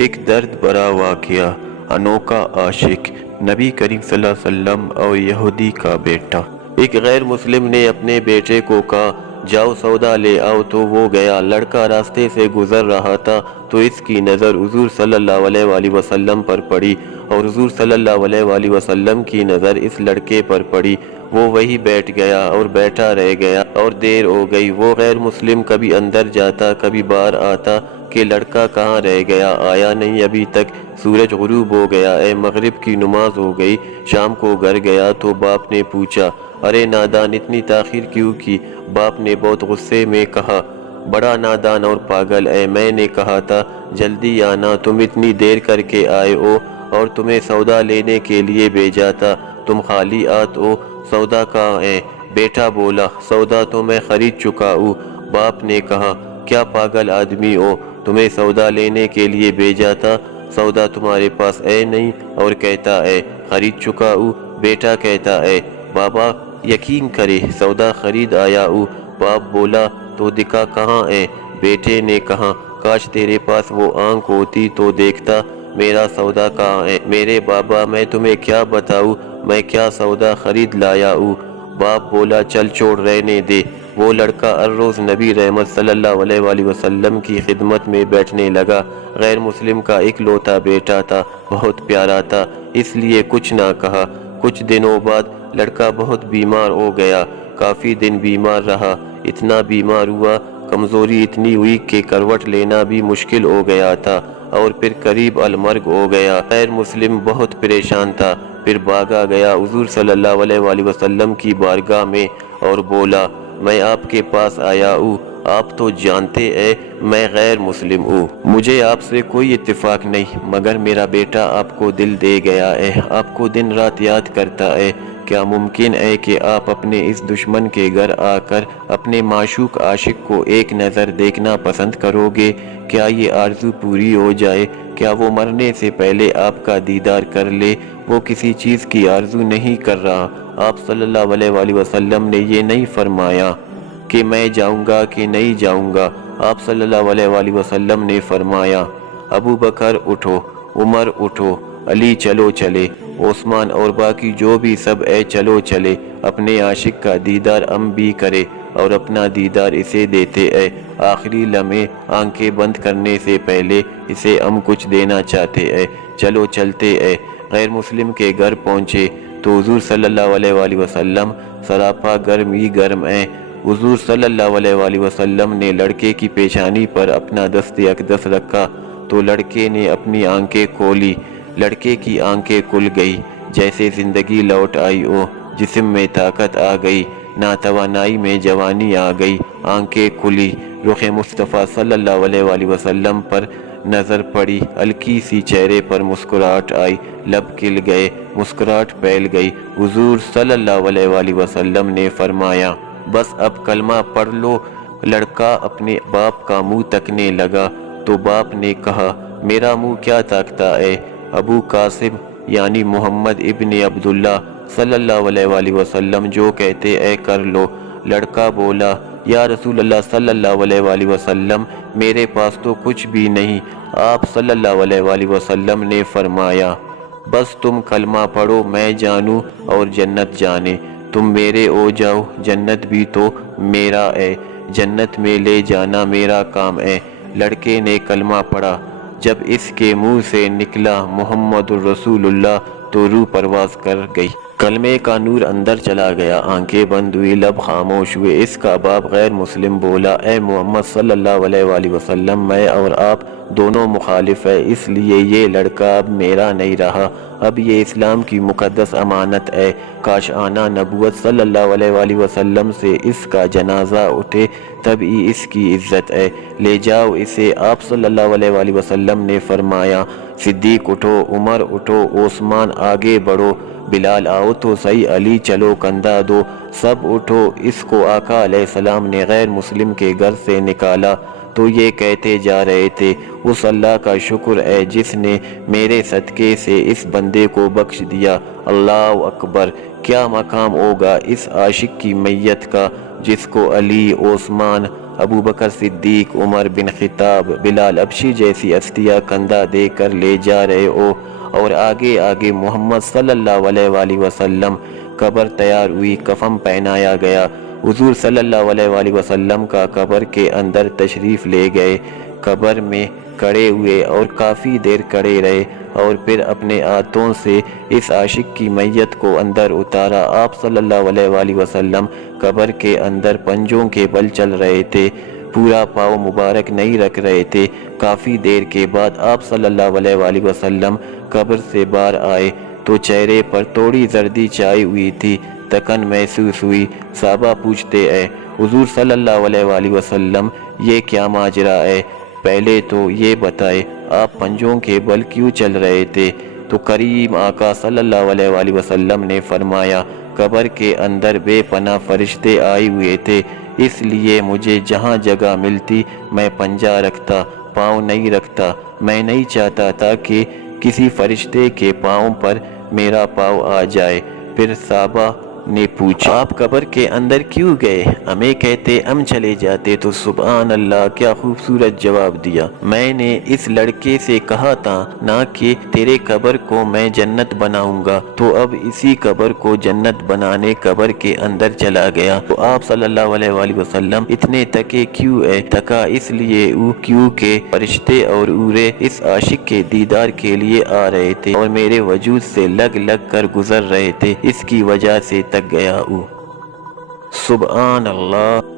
ایک درد بھرا واقعہ، انوکھا عاشق، نبی کریم صلی اللہ علیہ وسلم اور یہودی کا بیٹا۔ ایک غیر مسلم نے اپنے بیٹے کو کہا جاؤ سودا لے آؤ، تو وہ گیا۔ لڑکا راستے سے گزر رہا تھا تو اس کی نظر حضور صلی اللہ علیہ وآلہ وسلم پر پڑی، اور حضور صلی اللہ علیہ وآلہ وسلم کی نظر اس لڑکے پر پڑی۔ وہ وہی بیٹھ گیا اور بیٹھا رہ گیا، اور دیر ہو گئی۔ وہ غیر مسلم کبھی اندر جاتا کبھی باہر آتا کہ لڑکا کہاں رہ گیا، آیا نہیں ابھی تک۔ سورج غروب ہو گیا، مغرب کی نماز ہو گئی۔ شام کو گھر گیا تو باپ نے پوچھا ارے نادان اتنی تاخیر کیوں کی؟ باپ نے بہت غصے میں کہا بڑا نادان اور پاگل ہے، میں نے کہا تھا جلدی آنا، تم اتنی دیر کر کے آئے ہو، اور تمہیں سودا لینے کے لیے بھیجا تھا، تم خالی ہاتھ ہو، سودا کہاں ہے؟ بیٹا بولا سودا تو میں خرید چکا ہوں۔ باپ نے کہا کیا پاگل آدمی ہو، تمہیں سودا لینے کے لیے بھیجا تھا، سودا تمہارے پاس ہے نہیں، اور کہتا ہے خرید چکا ہوں۔ بیٹا کہتا ہے بابا یقین کرے سودا خرید آیا ہوں۔ باپ بولا تو دکھا کہاں ہے؟ بیٹے نے کہا کاش تیرے پاس وہ آنکھ ہوتی تو دیکھتا میرا سودا کہاں ہے۔ میرے بابا میں تمہیں کیا بتاؤں میں کیا سودا خرید لایا ہوں۔ باپ بولا چل چھوڑ رہنے دے۔ وہ لڑکا ہر روز نبی رحمت صلی اللہ علیہ وآلہ وسلم کی خدمت میں بیٹھنے لگا۔ غیر مسلم کا اکلوتا بیٹا تھا، بہت پیارا تھا، اس لیے کچھ نہ کہا۔ کچھ دنوں بعد لڑکا بہت بیمار ہو گیا، کافی دن بیمار رہا، اتنا بیمار ہوا، کمزوری اتنی ہوئی کہ کروٹ لینا بھی مشکل ہو گیا تھا، اور پھر قریب المرگ ہو گیا۔ غیر مسلم بہت پریشان تھا، پھر بھاگا گیا حضور صلی اللہ علیہ وآلہ وسلم کی بارگاہ میں اور بولا میں آپ کے پاس آیا ہوں، آپ تو جانتے ہیں میں غیر مسلم ہوں، مجھے آپ سے کوئی اتفاق نہیں، مگر میرا بیٹا آپ کو دل دے گیا ہے، آپ کو دن رات یاد کرتا ہے، کیا ممکن ہے کہ آپ اپنے اس دشمن کے گھر آ کر اپنے معشوق عاشق کو ایک نظر دیکھنا پسند کرو گے؟ کیا یہ آرزو پوری ہو جائے؟ کیا وہ مرنے سے پہلے آپ کا دیدار کر لے؟ وہ کسی چیز کی آرزو نہیں کر رہا۔ آپ صلی اللہ علیہ وآلہ وسلم نے یہ نہیں فرمایا کہ میں جاؤں گا کہ نہیں جاؤں گا، آپ صلی اللہ علیہ وآلہ وسلم نے فرمایا ابو بکر اٹھو، عمر اٹھو، علی چلو چلے، عثمان اور باقی جو بھی سب ہے چلو چلے، اپنے عاشق کا دیدار ہم بھی کرے، اور اپنا دیدار اسے دیتے ہیں، آخری لمحے آنکھیں بند کرنے سے پہلے اسے ہم کچھ دینا چاہتے ہیں، چلو چلتے ہیں۔ غیر مسلم کے گھر پہنچے تو حضور صلی اللہ علیہ وآلہ وسلم سراپا گرم ہی گرم ہیں۔ حضور صلی اللہ علیہ وآلہ وسلم نے لڑکے کی پیشانی پر اپنا دست اقدس رکھا تو لڑکے نے اپنی آنکھیں کھولی، لڑکے کی آنکھیں کھل گئی، جیسے زندگی لوٹ آئی ہو، جسم میں طاقت آ گئی، ناتوانائی میں جوانی آ گئی، آنکھیں کھلی، رخ مصطفیٰ صلی اللہ علیہ وآلہ وسلم پر نظر پڑی، ہلکی سی چہرے پر مسکراہٹ آئی، لب کھل گئے، مسکراہٹ پھیل گئی۔ حضور صلی اللہ علیہ وآلہ وسلم نے فرمایا بس اب کلمہ پڑھ لو۔ لڑکا اپنے باپ کا منہ تکنے لگا تو باپ نے کہا میرا منہ کیا تاکتا ہے؟ ابو قاسم یعنی محمد ابن عبداللہ صلی اللہ علیہ وآلہ وسلم جو کہتے ہیں کر لو۔ لڑکا بولا یا رسول اللہ صلی اللہ علیہ وآلہ وسلم میرے پاس تو کچھ بھی نہیں۔ آپ صلی اللہ علیہ وآلہ وسلم نے فرمایا بس تم کلمہ پڑھو، میں جانوں اور جنت جانے، تم میرے ہو جاؤ، جنت بھی تو میرا ہے، جنت میں لے جانا میرا کام ہے۔ لڑکے نے کلمہ پڑھا، جب اس کے منہ سے نکلا محمد الرسول اللہ تو روح پرواز کر گئی، کلمے کا نور اندر چلا گیا، آنکھیں بند ہوئی، لب خاموش ہوئے۔ اس کا باپ غیر مسلم بولا اے محمد صلی اللہ علیہ وآلہ وسلم میں اور آپ دونوں مخالف ہیں، اس لیے یہ لڑکا اب میرا نہیں رہا، اب یہ اسلام کی مقدس امانت ہے، کاش آنا نبوت صلی اللہ علیہ وآلہ وسلم سے اس کا جنازہ اٹھے، تب ہی اس کی عزت ہے، لے جاؤ اسے۔ آپ صلی اللہ علیہ وآلہ وسلم نے فرمایا صدیق اٹھو، عمر اٹھو، عثمان آگے بڑھو، بلال آؤ تو صحیح، علی چلو کندھا دو، سب اٹھو۔ اس کو آقا علیہ السلام نے غیر مسلم کے گھر سے نکالا تو یہ کہتے جا رہے تھے اس اللہ کا شکر ہے جس نے میرے صدقے سے اس بندے کو بخش دیا۔ اللہ اکبر! کیا مقام ہوگا اس عاشق کی میت کا جس کو علی، عثمان، ابو بکر صدیق، عمر بن خطاب، بلال حبشی جیسی ہستیاں کندھا دے کر لے جا رہے ہو اور آگے آگے محمد صلی اللہ علیہ وآلہ وسلم، قبر تیار ہوئی، کفن پہنایا گیا، حضور صلی اللہ علیہ وآلہ وسلم کا قبر کے اندر تشریف لے گئے، قبر میں کھڑے ہوئے اور کافی دیر کھڑے رہے اور پھر اپنے ہاتھوں سے اس عاشق کی میت کو اندر اتارا۔ آپ صلی اللہ علیہ وآلہ وسلم قبر کے اندر پنجوں کے بل چل رہے تھے، پورا پاؤں مبارک نہیں رکھ رہے تھے۔ کافی دیر کے بعد آپ صلی اللہ علیہ وآلہ وسلم قبر سے باہر آئے تو چہرے پر تھوڑی زردی چھائی ہوئی تھی، تکن محسوس ہوئی۔ صحابہ پوچھتے ہیں حضور صلی اللہ علیہ وآلہ وسلم یہ کیا ماجرا ہے؟ پہلے تو یہ بتائے آپ پنجوں کے بل کیوں چل رہے تھے؟ تو کریم آقا صلی اللہ علیہ وآلہ وسلم نے فرمایا قبر کے اندر بے پناہ فرشتے آئے ہوئے تھے، اس لیے مجھے جہاں جگہ ملتی میں پنجہ رکھتا، پاؤں نہیں رکھتا۔ میں نہیں چاہتا تھا کہ کسی فرشتے کے پاؤں پر میرا پاؤں آ جائے۔ پھر صحابہ نے پوچھا آپ قبر کے اندر کیوں گئے؟ ہمیں کہتے ہم چلے جاتے تو سبحان اللہ کیا خوبصورت جواب دیا۔ میں نے اس لڑکے سے کہا تھا نا کہ تیرے قبر کو میں جنت بناؤں گا، تو اب اسی قبر کو جنت بنانے قبر کے اندر چلا گیا۔ تو آپ صلی اللہ علیہ وآلہ وسلم اتنے تکے کیوں ہے؟ تکا اس لیے کیونکہ فرشتے اور حوریں اس عاشق کے دیدار کے لیے آ رہے تھے اور میرے وجود سے لگ لگ کر گزر رہے تھے، اس کی وجہ سے تک گیا ہوں۔ سبحان اللہ۔